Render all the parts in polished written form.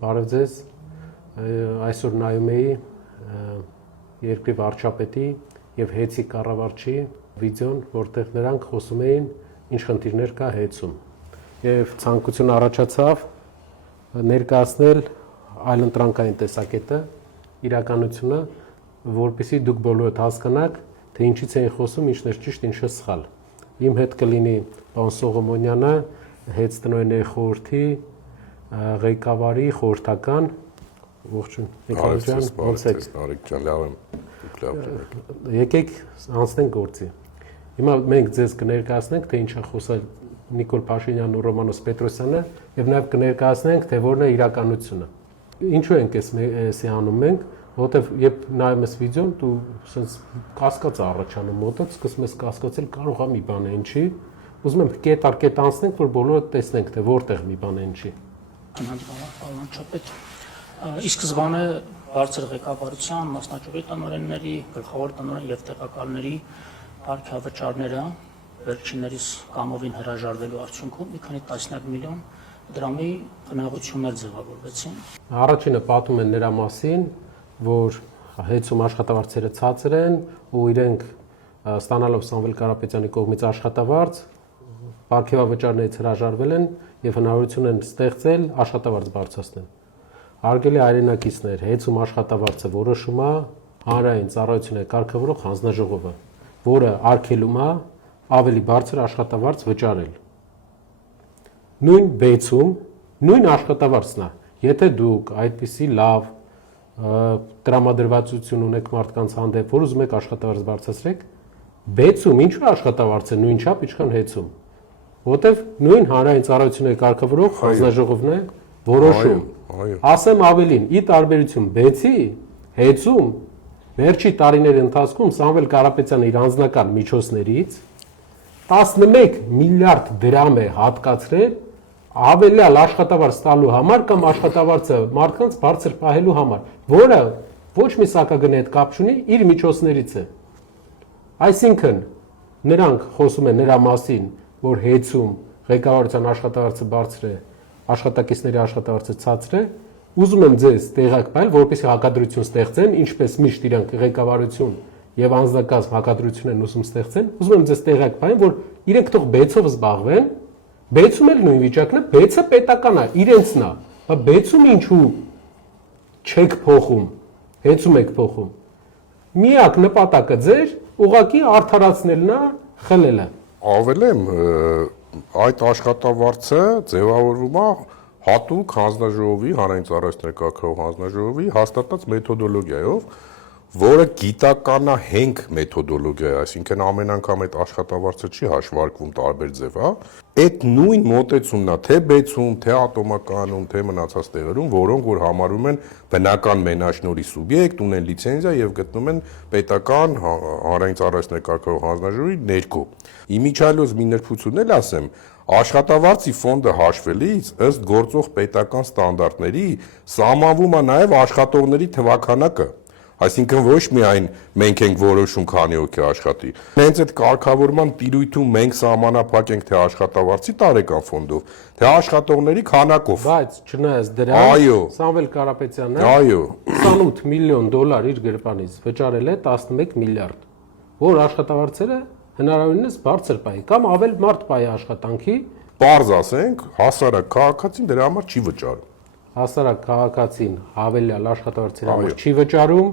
Բարև ձեզ, այսօր նայում էի երկրի վարչապետի և հեծի կառավարչի վիդեոն, որտեղ նրանք խոսում էին ինչ խնդիրներ կա հեծում և ցանկություն առաջացավ ներկայացնել այլընտրանքային տեսակետը, իրականությունը, որպեսզի դուք բոլորդ հասկանաք, թե ինչից էին խոսում, ինչն էր ճիշտ, ինչը սխալ։ Իմ հետ կլինի պարոն Սողոմոնյանը, հեծտնօրենների խորհրդի ղեկավարի խորհրդական, ողջույն Նիկոլ ջան, ոնց եք։ Նարեկ ջան, լավ եմ, դուք լավ եք։ Եկեք անցնենք գործի։ Հիմա մենք ձեզ կներկայացնենք, թե ինչ է խոսել Նիկոլ Փաշինյանն ու Ռոմանոս Պետրոսյանը, եւ նաեւ կներկայացնենք, թե որն է իրականությունը։ Ինչու ենք էսի անում մենք, որովհետեւ երբ նայում ես վիդեոն, դու sense կասկած առաջանում մոտդ, սկսում ես կասկածել, կարող է մի բան է ինչի։ Ուզում եմ կետ առ կետ անցնենք, որ բոլորը տեսնենք, թե որտեղ մի բան է ինչի։ Վարչապետ, ի սկզբանե բարձր ղեկավարության, մասնաճյուղի տնօրենների, գլխավոր տնօրեն եւ տեղակալների կարգավճարները վերջիններիս կամովին հրաժարվելու արդյունքում մի քանի տասնյակ միլիոն դրամի խնայողություններ ձևավորվեցին։ Առաջինը պատում են նրա մասին, որ հեծում աշխատավարձերը ցածր են ու իրենք ստանալով Սամվել Կարապետյանի կողմից աշխատավարձ պարգևավճարներից հրաժարվել են եւ հնարավորություն են ստեղծել աշխատավարձ բարձրացնել։ Հարգելի հայրենակիցներ, հեծում աշխատավարձը որոշում է հանրային ծառայությունների կարգավորող հանձնաժողովը, որը արգելում է ավելի բարձր աշխատավարձ վճարել։ Նույն բեցում, նույն աշխատավարձն է։ Եթե դուք այդպիսի լավ տրամադրվածություն ունեք մարդկանց հանդեպ, որ ուզում եք աշխատավարձ բարձրացրեք, բեցում ինչու աշխատավարձը նույն չափ, ինչքան հեծում։ Որտեվ նույն հանրային ծառայությունների կարգավորող հանձնաժողովն է որոշում։ Ասեմ ավելին, ի տարբերություն բեցի, հեծում վերջի տարիների ընթացքում Սամվել Կարապետյանը իր անձնական միջոցներից 11 միլիարդ դրամ է հատկացրել ավելյալ աշխատավարձ տալու համար կամ աշխատավարձը մարդկանց բարձր պահելու համար, որը ոչ մի սակագնի հետ կապ չունի, իր միջոցներից է։ Այսինքն նրանք խոսում են նրա մասին, որ հեծում ղեկավարության աշխատավարձը բարձր է, աշխատակիցների աշխատավարձը ցածր է, ուզում եմ ձեզ տեղակ պահել, որպեսզի հակադրություն ստեղծեն, ինչպես միշտ իրանք ղեկավարություն եւ անձնակազմ հակադրություն են ուզում ստեղծեն, ուզում եմ ձեզ տեղակ պահել, որ իրենք թող բեցով զբաղվեն, բեցում էլ նույն վիճակն է, բեցը պետական է, իրենցն է, բայց բեցում ինչու չեք փոխում, հեծում եք փոխում։ Միակ նպատակը ձեր ուղղակի արդարացնելն է, խլելը։ Ավելեմ, այդ աշխատավարձը ձևավորվում է հատուկ հանձնաժողովի, հանրային ծառայությունների կարգավորող հանձնաժողովի հաստատած մեթոդոլոգիայով, որը գիտականահենք մեթոդոլոգիա է, այսինքն ամեն անգամ այդ աշխատավարձը չի հաշվարկվում տարբեր ձևա, այդ նույն մոտեցումն է թե բեցում, թե ատոմականում, թե մնացած տեղերում, որոնք որ համարում են բնական մենաշնորհի սուբյեկտ, ունեն լիցենզիա եւ գտնում են պետական հանրային ծառայությունների կարգավորող հանձնաժողովի ներքո։ Իմիջիայլոց մի նրբություն էլ ասեմ, աշխատավարձի ֆոնդը հաշվելիս ըստ գործող պետական ստանդարտների սահմանվում է նաեւ աշխատողների թվաքանակը։ Այսինքն ոչ միայն մենք ենք որոշում քանի հոգի աշխատի։ Հենց այդ կարգավորման տիրույթում մենք սահմանափակ ենք թե աշխատավարձի տարեկան ֆոնդով, թե աշխատողների քանակով։ Բայց չնայած դրան, Սամվել Կարապետյանը 28 միլիոն դոլար իր գրպանից վճարել է 11 միլիարդ, որ աշխատավարձերը հնարավորինս բարձր պահի կամ ավել մարդ պահի աշխատանքի, բարձ ասենք, հասարակ քաղաքացին դրա համար չի վճարում։ Հասարակ քաղաքացին հավելյալ աշխատավարձերի համար չի վճարում,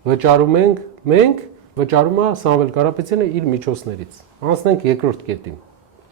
վճարում ենք մենք, վճարում է Սամվել Կարապետյանը իր միջոցներից։ Անցնենք երկրորդ կետին։